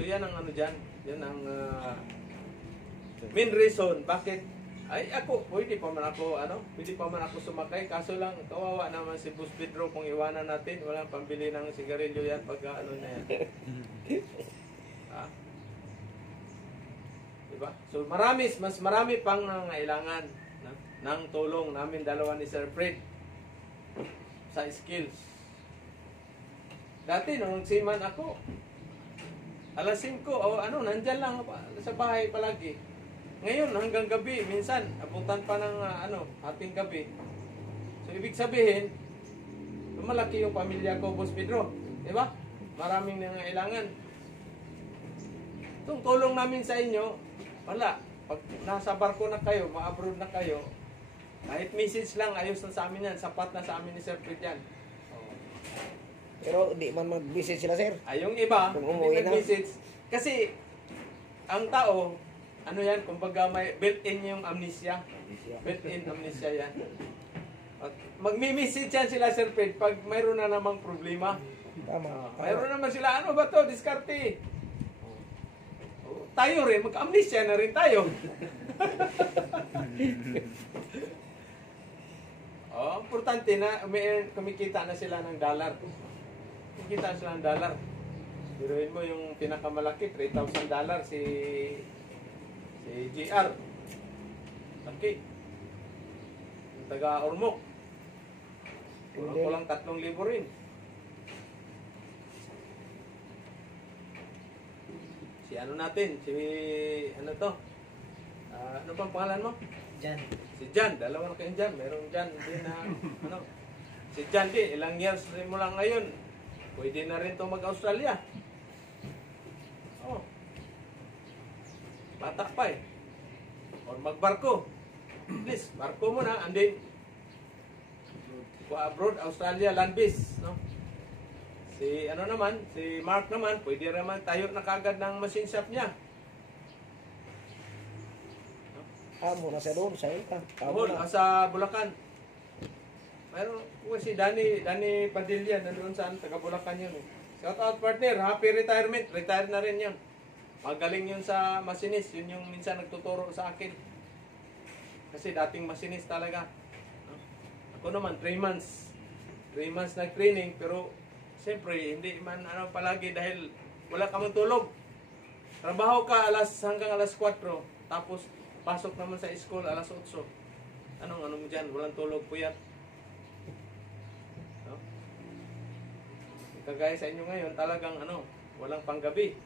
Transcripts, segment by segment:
So yan ang ano dyan. Yan ang main reason bakit ay ako, pwede pa man ako sumakay, kaso lang kawawa naman si Boss Pedro kung iwanan natin, walang pambili ng sigarilyo yan pag ano na yan. Diba? So mas marami pang nangailangan ng tulong namin dalawa ni Sir Fred sa skills. Dati nung nagsiman ako, alas 5, nandyan lang sa bahay palagi. Ngayon, hanggang gabi, minsan, abutan pa ng ating gabi. So, ibig sabihin, malaki yung pamilya ko, Boss Pedro. Diba? Maraming nangailangan. Itong tulong namin sa inyo, wala. Pag nasa barko na kayo, ma-abroad na kayo, kahit message lang, ayos na sa amin yan. Sapat na sa amin ni Sir Fred yan. Pero di man mag-message sila, sir. Ay, yung iba, hindi nag-message. Kasi, ang tao, ano yan, kumbaga may built-in yung amnesia. Built-in amnesia yan. Magmi-message yan sila, Sir Fred, pag mayroon na namang problema. Tama. Mayroon naman sila, ano ba to, diskarte. Tayo rin, mag-amnesia na rin tayo. Importante na kumikita na sila ng dollar. Kumikita sila ng dollar. Biruin mo yung pinakamalaki, $3,000 si GR. Okay. Yung taga Ormoc. Kulang 3,000 rin. Si ano natin, ano to? Ano pang pangalan mo? Jan. Si Jan, dalawa na kayong Jan. Meron Jan din na, Si Jan din, ilang years rin mo lang ngayon. Pwede na rin to mag-Australia. Bata pa eh. Or magbarko. Please, barko mo na. And then, go abroad, Australia, land base. No? Si Mark naman, pwede naman tayo na kagad ng machine shop niya. Muna sa doon, sa ita. Sa Bulacan. Mayroon po si Danny Padilla, nandoon saan, taga Bulacan yun. Shout out partner, happy retirement. Retire na rin yun. Magaling yun sa masinis. Yun yung minsan nagtuturo sa akin. Kasi dating masinis talaga. Ako naman, 3 months. 3 months nag-training. Pero, siyempre, hindi man palagi dahil wala ka man tulog. Trabaho ka hanggang alas 4. Tapos, pasok naman sa school alas 8. Anong mo dyan? Walang tulog po yan. No? Kagaya sa inyo ngayon, talagang walang panggabi.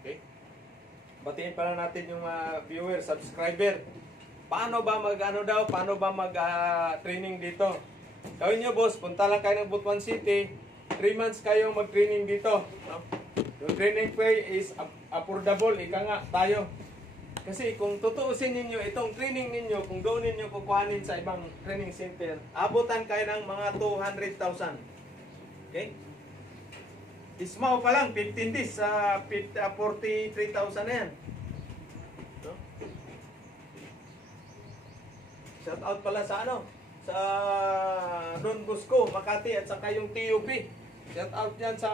Okay? Batiin pala natin yung viewer, subscriber. Paano ba mag-training dito? Gawin nyo, boss, punta lang kayo ng Butuan City. 3 months kayong mag-training dito. No? Yung training pay is affordable, ika nga, tayo. Kasi kung tutuusin ninyo, itong training ninyo, kung doon ninyo kukuhanin sa ibang training center, abutan kayo ng mga 200,000. Okay? Ismao pa lang, 15 days, 43,000 na yan. No? Shout out pala sa sa Don Bosco, Makati, at saka yung TUP. Shout out yan sa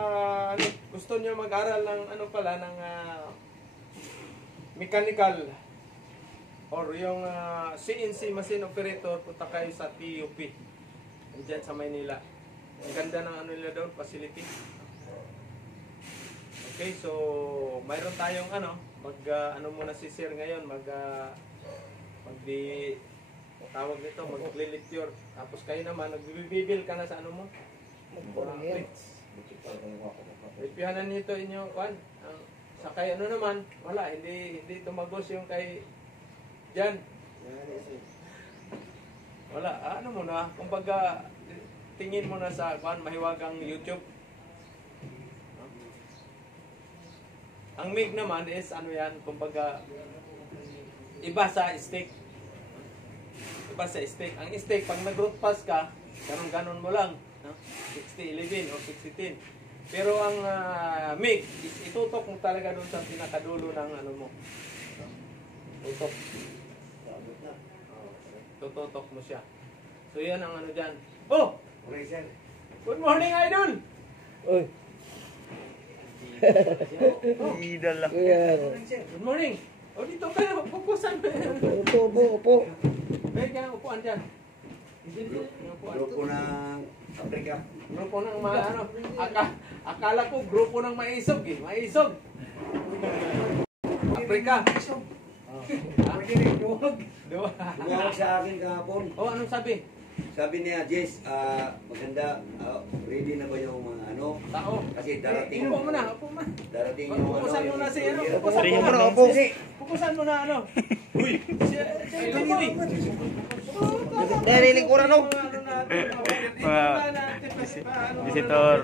gusto nyo mag-aral ng ng mechanical or yung CNC machine operator, punta kayo sa TUP. Diyan sa Maynila. Ang ganda ng nila doon, facility. Okay, so mayroon tayong muna si Sir ngayon, tawag nito, magli-lecture. Tapos kayo naman, nagbibibil ka na sa mo? Ipihanan nito inyo, sa kay naman, wala, hindi tumagos yung kay Jan. Wala, muna, kumbaga, tingin mo na sa mahiwagang YouTube. Ang MIG naman is kumbaga iba sa stick. Iba sa stick. Ang stick, pag nag-root pass ka, ganon mo lang. 60-11 o 60-10. Pero ang MIG, itutok mo talaga doon sa pinakadulo ng mo. Tutok. Tututok mo siya. So yan ang dyan. Oh! Good morning, Idol! Uy! Idol lang. Kuya. Good morning. O dito kayo, pupusan. Upo. May kaya upuan dyan. Upuan. Grupo ng Afrika. Grupo ng mga ano. Akala ko grupo ng maisog eh. Maisog. Afrika. Pwede rin, duwag. Tumawag sa akin kahapon. Oh, anong sabi? Sabi niya, Jess, maganda, ready na ba yung mga ano? Tao. Kasi darating. Upo mo na, upo mo. Darating yung ano. Pupusan mo na si ano. yung- Pupusan mo na. Pupusan mo na ano. Uy. Nalilingkuran, no? Visitor.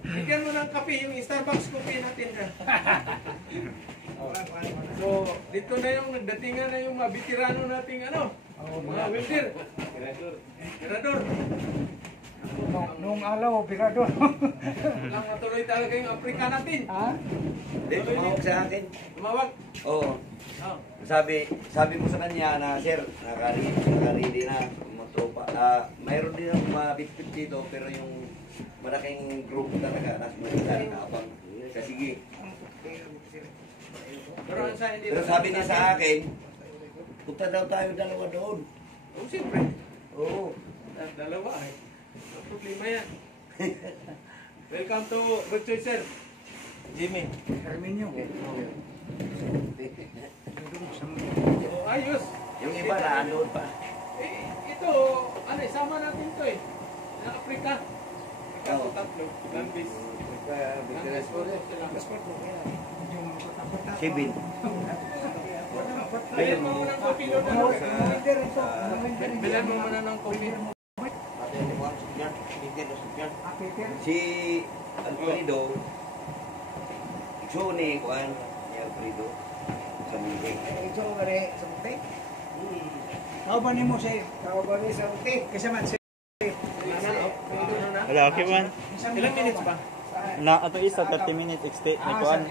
Bigyan mo ng kape, yung Starbucks coffee natin dyan. So, dito na yung nagdatingan na yung mga veterano nating ano, mga welder. Tirador. Nung alaw, birador. Lang matuloy talaga yung Afrika natin. Ha? Hindi, tumawag sa akin. Tumawag. Oo. Oh. Sabi ko sa kanya na, sir, naka-ready na mga tropa. Mayroon din akong mga bitbit dito, pero yung malaking grupo talaga, nasa Manila, nakaabang. Kasi sige. Pero sabi niya sa akin, punta daw tayo dalawa doon. Oh, siyempre. Oo. Dalawa eh. Ang problema yan. Welcome to Good Choice, sir. Jimmy. Carmenyo. Oh, ayos. Yung iba na andun pa. Eh, ito, ano, isama natin ito eh. Sa Afrika. Oo. Tatlo. Lambis. Lambis po rin. Lambis po rin. Sibin. Bilhan mo muna ng kopi doon. Bilhan mo muna ng kopi. Si Alfredo, Johnny, Juan, ni Alfredo, sa Mili. Ito nga rin, sa muti. Tao ba ni mo siya? Tao ba ni sa muti? Kasi man siya. Wala, okay man. Ilang minutes ba? Na, ato isa, 30 minutes, extend. May kuhan.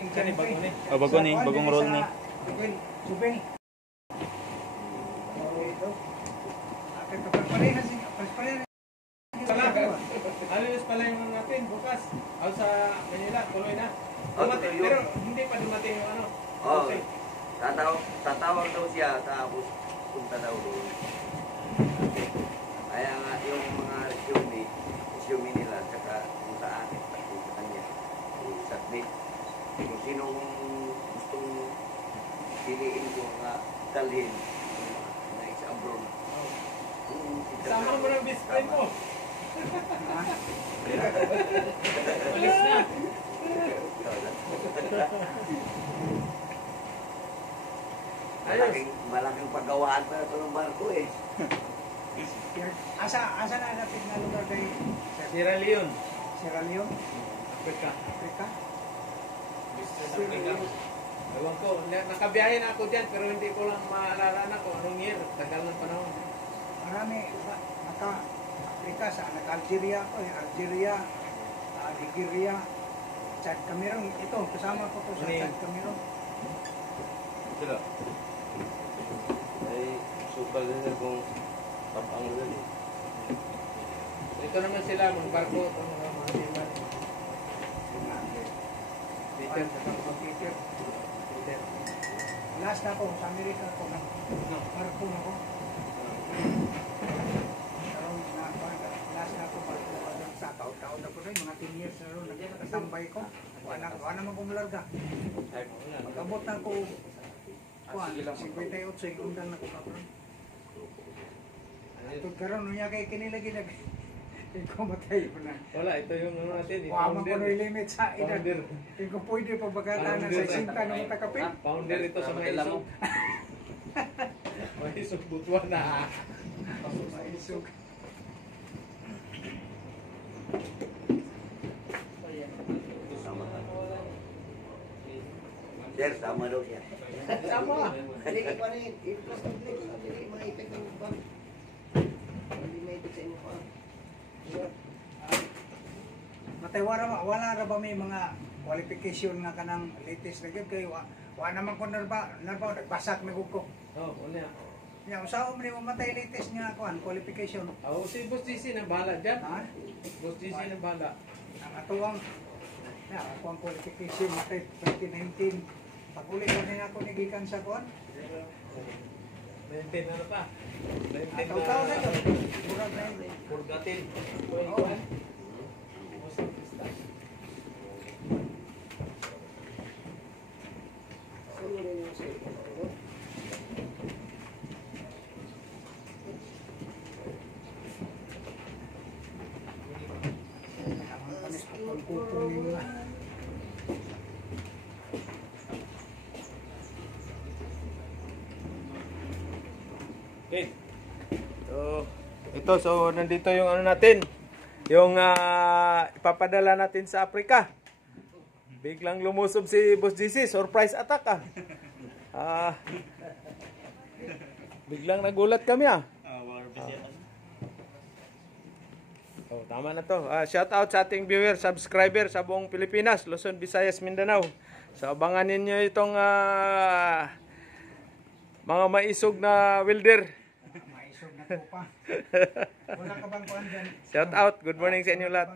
O, bago ni, bagong roll ni. Subing. Alis pala yung natin bukas. Al sa Manila, tuloy na. Tuloy yun. Pero hindi pa dumating yung ano. Oo. Okay. Tatawag daw siya, tapos punta daw doon. Kaya nga yung mga resume nila, tsaka kung saan, pati sa kanya, i-submit. Kung sinong gustong piliin ko nga dalhin na isa abroad. Sama mo ng best friend mo. Alis na. Malaking paggawaan pa ito ng barko eh. Asa na natin na lugar kayo? Sierra Leone. Sierra Leone? Africa. Africa? Ewan ko, nakabiyahe na ako dyan pero hindi ko lang maalala na kung anong year. Tagal ng panahon. Marami. Naka-Africa sa naka-Algeria ako. Algeria, Nigeria, Chad Cameroon. Ito, kasama ko to sa Chad Cameroon. Ito lang. Ay, supal din na kung tapang na din. Ito naman sila, mga barko. Ito mga siman. Peter. Peter. Last na ako, sa Amerika ako na. Barko na ako. Last na ako, barko na ako. Sa taon-taon na ko rin, mga 10 years na rin. Nakatambay ko. Wala naman kong larga. Pag-abot na ako, 58, yung undang na ko kapron. Ito karon niya kay kinilagi nag ikaw matay mo na. Wala, ito yung ano natin. Wama ko no limit sa edad. Founder. Ikaw pwede pa bagatan sa sinta ng matakapin. Founder ito sa mga isog. Mga isog butuan na. Maisog. Sir, tama daw siya. Sama. Hindi pa rin. I-plus complete. Hindi mga ipit ng pa. Hindi may ipit sa inyo pa. Matay, wala ra ba may mga qualification nga kanang latest na gyud kay wa naman ko narba nagbasak na gud ko. Oh, unya. Ya, usaw mo ni mamatay latest nga kuan qualification. Si Boss GC na bahala dyan. Ha? Boss GC na bahala. Ang atuwang ako ang qualification natin 2019. Pag-uli ko na ako nagikan sa kon. 19 ano pa? 19 Taw-taw na yun. Murag na yun. Purgatin. Oo. Ang panis pa pagkukong nila. Okay. So nandito yung ano natin. Yung ipapadala natin sa Africa. Biglang lumusob si Boss GC, surprise attack biglang nagulat kami Oh, tama na to. Shout out sa ating viewer, subscriber sa buong Pilipinas, Luzon, Visayas, Mindanao. So abangan ninyo itong mga maisog na welder. Maisog na po pa. Wala ka bang kuhan dyan? Shout out, good morning sa inyo lahat.